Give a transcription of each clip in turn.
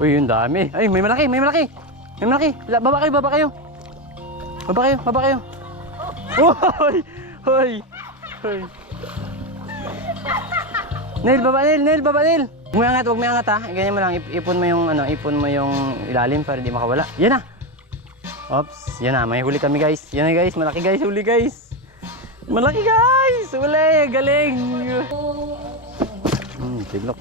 Uy, yung dami. Ay, may malaki, may malaki. May malaki. Baba kayo, baba kayo. Baba kayo, baba kayo. Hoy! Hoy! Hoy! Neil, baba Neil, Neil, baba Neil. Huwag may angat, huwag may angat ha. Ganyan mo lang, ipon mo yung ano, ipon mo yung ilalim para di makawala. Yan na. Oops, yan na, may huli kami guys. Yan na guys, malaki guys, huli guys. Malaki guys, huli, galing. Tiglok.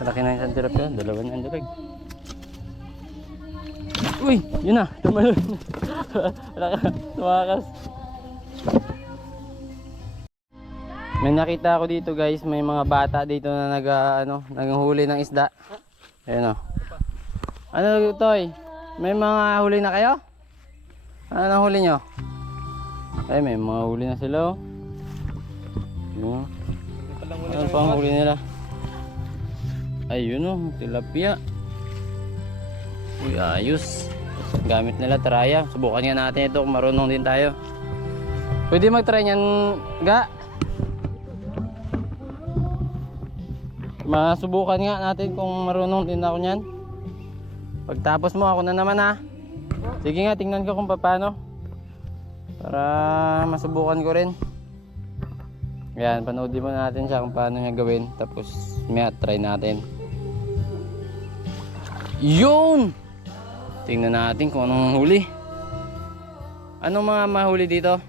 Malaki na isang tilapia, dalawa na ang dalag. Uy, yun na, tumalon. Tumakas. May nakita ako dito guys, may mga bata dito na naghuli ng isda. Ayun o. Ano Toy? May mga huli na kayo? Ano na huli nyo? Ay, may mga huli na sila o. Ano pa ang huli nila? Ayun o, tilapia. Uy, ayos. Gamit nila traya. Subukan nga natin ito kung marunong din tayo. Pwede mag-try nyan, Ga? Masubukan nga natin kung marunong din ako nyan. Pagtapos mo, ako na naman ha. Sige nga, tingnan ko kung paano. Para masubukan ko rin. Yan, panoodin mo natin siya kung paano niya gawin. Tapos, may try natin. Yun! Tingnan natin kung anong huli. Anong mga mahuli dito?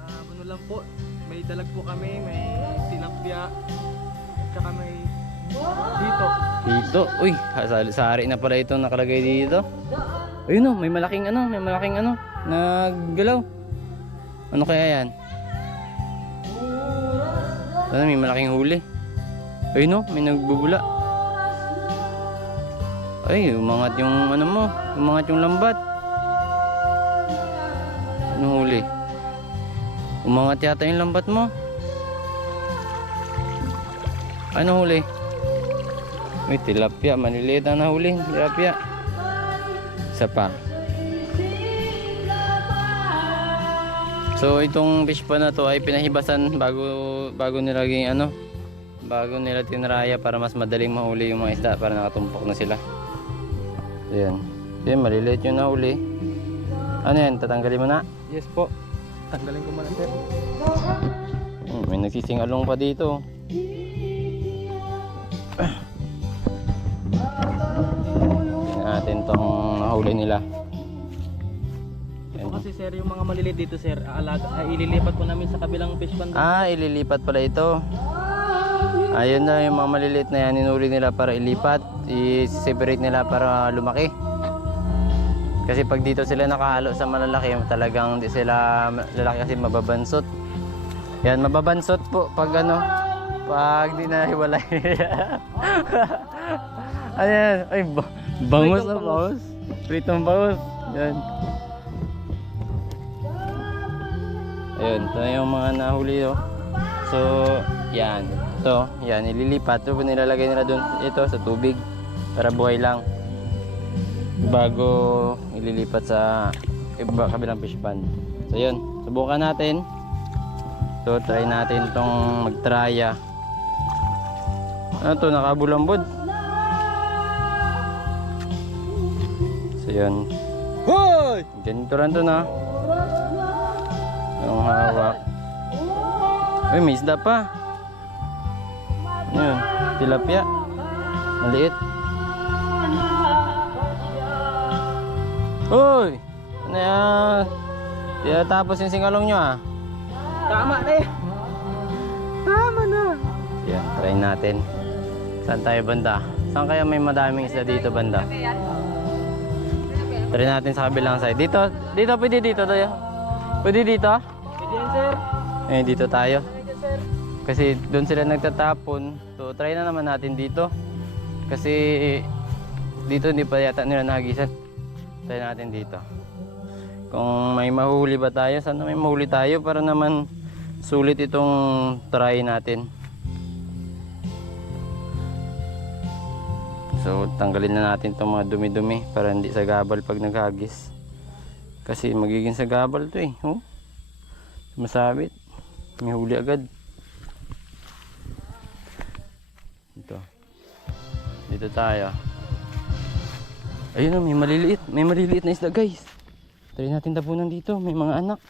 Ano lang po, may dalag po kami, may tilapia, at saka may dito. Dito, uy, sari na pala ito nakalagay dito. Ayun o, may malaking naggalaw. Ano kaya yan? Ano, may malaking huli. Ayun o, may nagbubula. Ay, umangat yung ano mo, umangat yung lambat. Anong huli? Umangat yata yung lambat mo. Anong huli? Uy, tilapia, maliliit ang nahuli, tilapia. Isa pa. So itong fish pa na to ay pinahibasan bago nilaging bago nila tinraya para mas madaling mahuli yung mga isda para nakatumpok na sila. Ayan. Ayan, maliliit yung nahuli. Ano yan? Tatanggalin mo na? Yes po, tanggalin ko muna sir. May nagsisingalong pa dito. Tingnan natin tong nahuli nila. Ito kasi sir, yung mga maliliit dito sir, ililipat po namin sa kabilang fish pond. Ililipat pala ito. Ayun na yung mga maliliit na yan, inuli nila para ilipat, i-separate nila para lumaki. Kasi pag dito sila nakahalo sa malalaki, talagang hindi sila lalaki kasi mababansot. Yan, mababansot po pag pag di na hiwalay. Ayan, ay bangus na bangus. Pritong bangus. Yan. Ayun, ito yung mga nahuli So, yan. Ito, yan, ililipat. Ito, nilalagay nila dun ito sa tubig para buhay lang. Bago ililipat sa kabilang fish pond. So, yun. Subukan natin. So, try natin itong magtraya. Ano to, nakabulambod. So, yun. Hoy! Ganito rin to na. Yung hawak. Uy, may isda pa. Yun, tilapia. Maliit. Uy! Ano yan? Tinatapos yung singalong nyo ah. Tama na eh! Tama na! Yan, try natin. Saan tayo banda? Saan kaya may madaming isda dito banda? Try natin sa kabilang side. Dito, pwede dito tayo. Pwede dito? Pwede yan sir. Dito tayo. Kasi doon sila nagtatapon. So try na naman natin dito. Kasi dito hindi pa yata nila nahagisan. Try natin dito. Kung may mahuli ba tayo, sana may mahuli tayo para naman sulit itong try natin. So tanggalin na natin itong mga dumi-dumi para hindi sagabal pag naghagis. Kasi magiging sagabal to eh. Masabit. May huli agad. Ito. Dito tayo. Ayun o, may maliliit. May maliliit na isda guys. Try natin tapunan dito. May mga anak.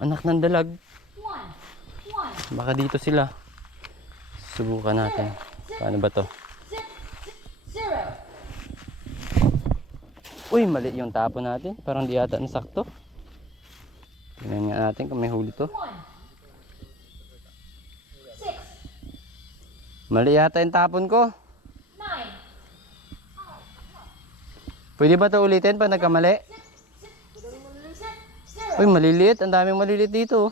Anak ng dalag. Baka dito sila. Subukan natin. Paano ba to? Uy, mali yung tapo natin. Parang di ata nasakto. Tingnan nga natin kung may huli to. Mali yata yung tapon ko. Pwede ba ito ulitin pag nagkamali? Uy, maliliit. Ang daming maliliit dito.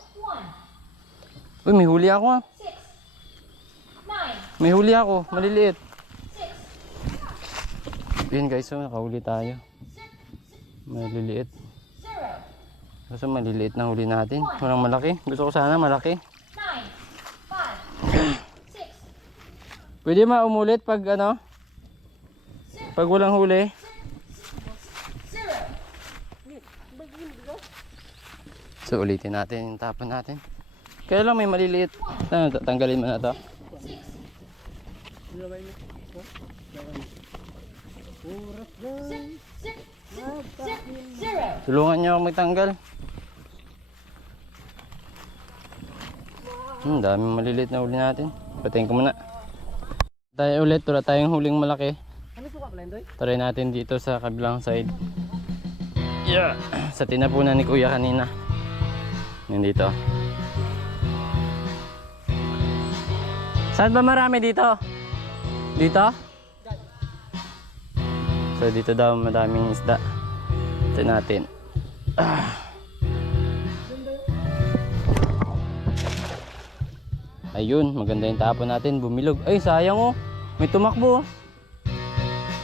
Uy, may huli ako ah. May huli ako. Maliliit. Yun guys, so nakahuli tayo. Maliliit. Gusto maliliit na huli natin. Walang malaki. Gusto ko sana malaki. Pwede maumulit pag ano? Pag walang huli. So ulitin natin yung tapon natin. Kaya lang may maliliit. Ano to? Tanggalin mo na to. Tulungan niyo ako magtanggal. Daming maliliit na huli natin. Patayin ko muna. Tayo ulit. Wala tayong huling malaki. Try natin dito sa kabilang side. Yeah. Sa tinapunan ni Kuya kanina. Nandito. Saan ba marami dito? Dito? So dito daw madaming isda. Ito natin. Ayun, maganda yung tapon natin. Bumilog. Ay, sayang oh. May tumakbo oh.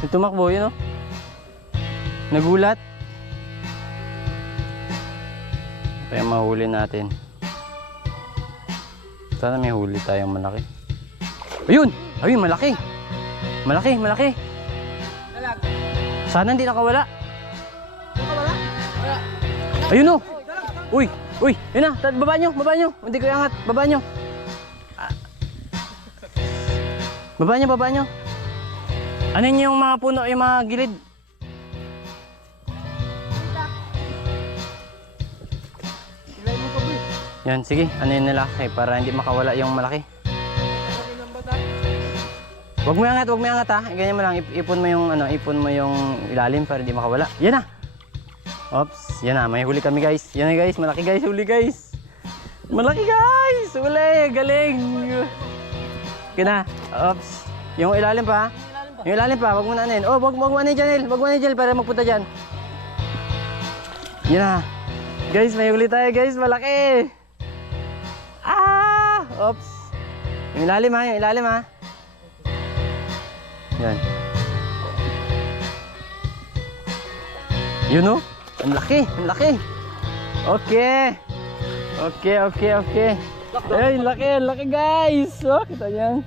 May tumakbo yun oh. Nagulat. Kaya mahuli natin. Sana may huli tayong malaki. Ayun! Ayun, malaki! Malaki, malaki! Sana hindi nakawala. Nakawala? Wala. Ayun oh! Uy! Uy! Yun na! Baba nyo! Baba nyo! Hindi ko iangat! Baba nyo! Baba nyo! Baba nyo! Ano yung mga puno, yung mga gilid? Yan, sige. Ano yun nila? Okay, para hindi makawala yung malaki. Huwag mo iangat, huwag mo iangat ha. Ganyan mo lang, ipon mo yung ano, ipon mo yung ilalim para hindi makawala. Yan na. Oops, yan na, may huli kami guys. Yan na guys, malaki guys, huli guys. Malaki guys, huli, galing. Kina, oops. Yung ilalim pa. Yung ilalim pa, huwag mo na anin. Oh, huwag mo anin dyan, huwag mo anin dyan para magpunta dyan. Yan na. Guys, may huli tayo guys, malaki. Ah, oops. Yung ilalim ha, yung ilalim ha. Yan. Yun o. Ang laki. Ang laki. Okay. Okay, okay, okay. Ayun, laki. Ang laki guys. Oh, kita yan.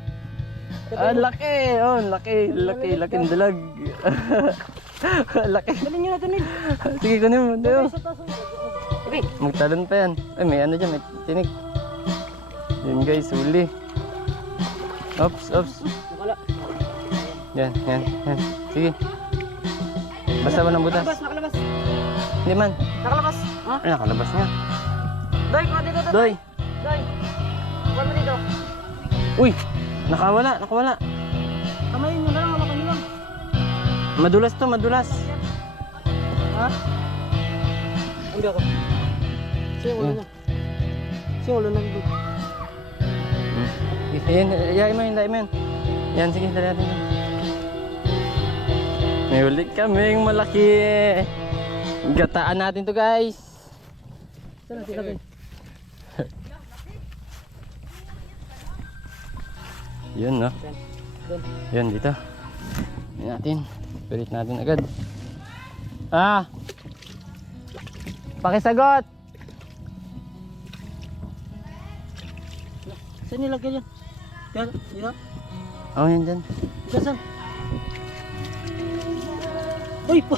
Ang laki. Oh, ang laki. Laki. Laki ng dalag. Laki. Galing nyo natin nil. Sige, kunin mo. Okay. Magtalon pa yan. Ay, may ano dyan. May tinik. Yun guys, huli. Oops, oops. Nakala. Yan, yan, yan. Sige. Basta mo ng butas. Nakalabas, nakalabas. Hindi man. Nakalabas. Ha? Ay, nakalabas nga. Doy, kuha dito. Doy. Doy. Kuha mo dito. Uy! Nakawala, nakawala. Kamayin nyo na lang, hawakan nyo lang. Madulas to, madulas. Ha? Hindi ako. Siya yung ulo na. Siya yung ulo na dito. Yan, yain mo yun, yain mo yun. Yan, sige, dali natin yun. May ulit kaming malaki. Gataan natin to guys. Saan natin lagay? Yun no. Doon. Yun dito. Yan natin. Pilit natin agad. Ah! Pakisagot! Saan nilagay yan? Yan, yan. Oh, yan dyan. Saan? Uy pa!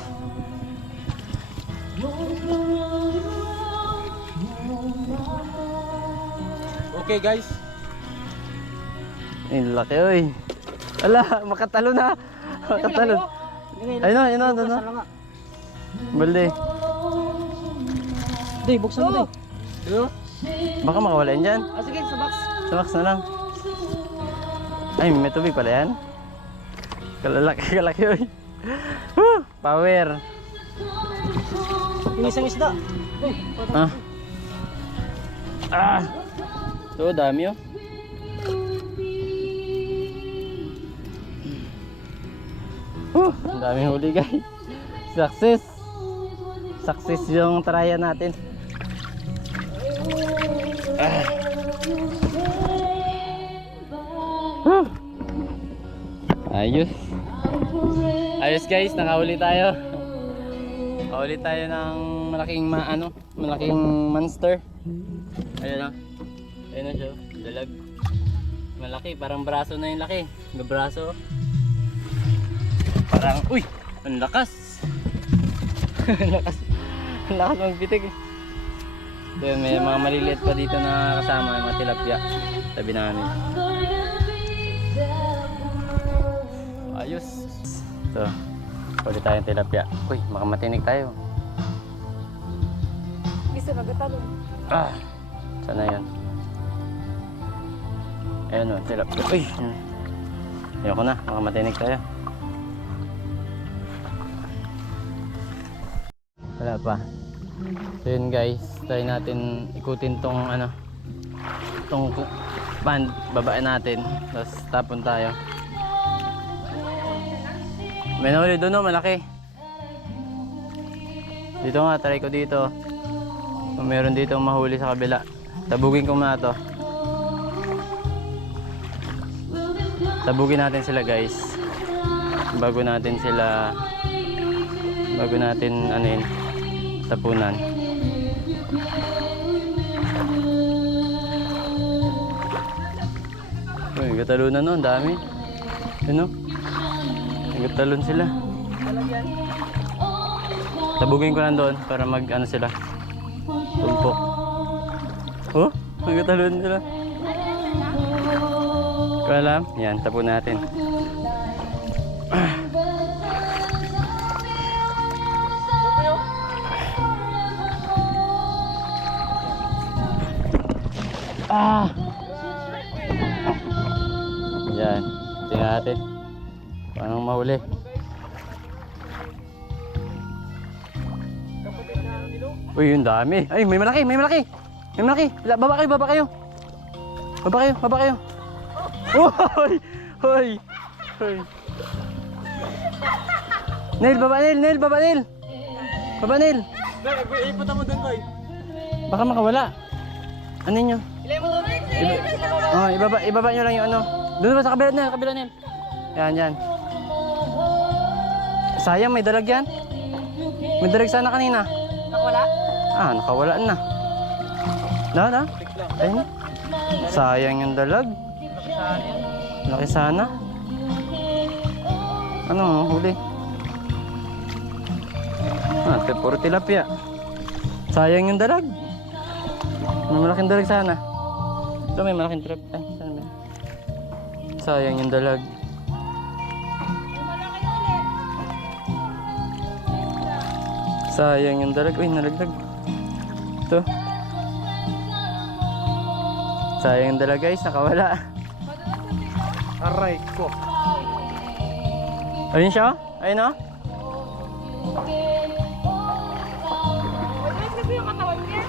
Okay guys. Ay, laki oy. Ala, makatalo na. Makatalo. Ayun na, ayun na, ayun na. Balde. Hindi, buksan mo din. Baka makawala yan dyan. Ah, sige, sa box. Sa box na lang. Ay, may tubig pala yan. Kalalaki, kalaki oy. Woo! Power. Yung isang isda. Ah. Ah. So, dami oh. Ang daming huli guys. Success. Success yung traya natin. Ah. Ayos. Ayos guys, nakahuli tayo. Nakahuli tayo ng malaking monster. Ayun oh. Ayun na siya, dalag. Malaki, parang braso na yung laki. Braso. Parang, uy! Ang lakas! Ang lakas. Ang lakas magpitik eh. So, may mga maliliit pa dito na kasama, mga tilapia. Tabi namin. Ayos! So, ulit tayong tilapia. Uy, makamatinig tayo. Gusto nagtatalo. Ah! Sana yun. Ayan o, tilapia. Uy! Ayoko na, makamatinig tayo. Wala pa. So yun guys, try natin ikutin tong tong band, babaan natin, tapos tapon tayo. May nahuli doon, no, malaki. Dito nga, try ko dito. Kung meron dito mahuli sa kabila, tabugin ko muna to. Tabugin natin sila guys, bago natin anuin, tapunan. Uy, nagtalunan no, ang dami. Ano? Nagtalon sila. Tabugin ko lang doon para sila. Tumpok. Oh, nagtalon sila. Kung alam, yan, tapon natin. Ah! Yan, tingnan natin. Paano mahuli? Uy, yung dami. Ay, may malaki, may malaki. May malaki. Baba kayo, baba kayo. Baba kayo, baba kayo. Hoy! Hoy! Hoy! Neil, baba Neil, Neil, baba Neil. Baba Neil. Ipunta mo doon, Koy. Baka makawala. Ano nyo? Oh, ibaba nyo lang yung ano. Doon ba sa kabila Neil? Yan, yan. Sayang, may dalag yan. May dalag sana kanina. Nakawala? Ah, nakawala na. Na? Ayun. Sayang yung dalag. Laki sana. Ano, huli? Ah, puro tilapia. Sayang yung dalag. May malaking dalag sana. Ito may malaking tilapia. Ay, sana ba? Sayang yung dalag. Sayang yung dalag. Uy, nalaglag. Ito. Sayang yung dalag guys, nakawala. Aray ko. Ayun siya? Ayun o? Madalas kasi yung katawan niya.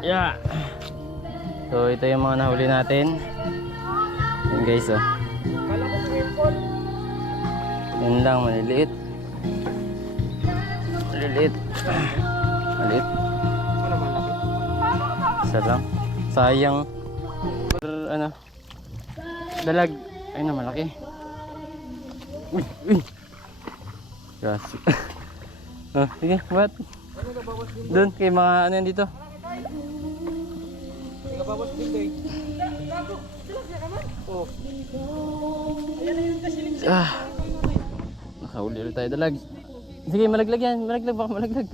Yeah. So ito yung mga nahuli natin. Yan guys oh. Kala ko swimming. Yan lang, maliliit. Maliliit. Maliit. Ano malaki? Isa lang. Sayang. Ano? Dalag. Ay na, malaki. Uy, uy. Yes. Oh, sige, what? Doon kay mga ano yan dito. Bawas din, Koy. Oh. Ah. Nakahuli ulit tayo dalag. Sige, malaglag yan. Malaglag, baka malaglag.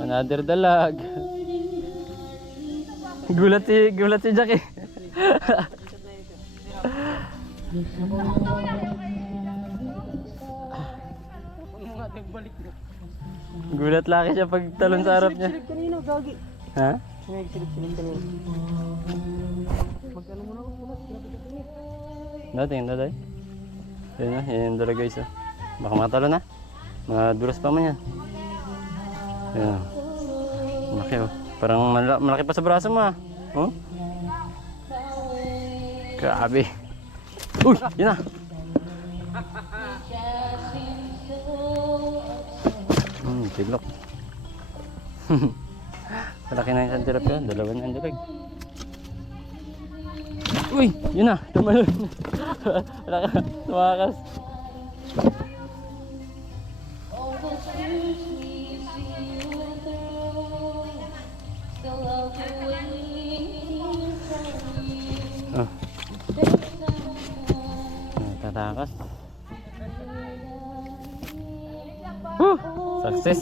Another dalag. Gulat si Jack eh. Gulat laki siya pag talon sa harap niya. Silip kanina, gagi. Ha? Silip kanina. Magkano muna ako punas, grabe ka kanina. Dating, daday. Yun na, yun dala guys. Oh. Baka matalo na. Madulas pa man yan. Yun. Malaki oh. Parang malaki pa sa braso mo ah. Oh? Grabe. Uy! Yun na! Tiglok. Malaki na yung santirap yun. Dalawa na yung dalag. Uy! Yun na! Tumalon! Tumakas. Oh. Tatakas. Success.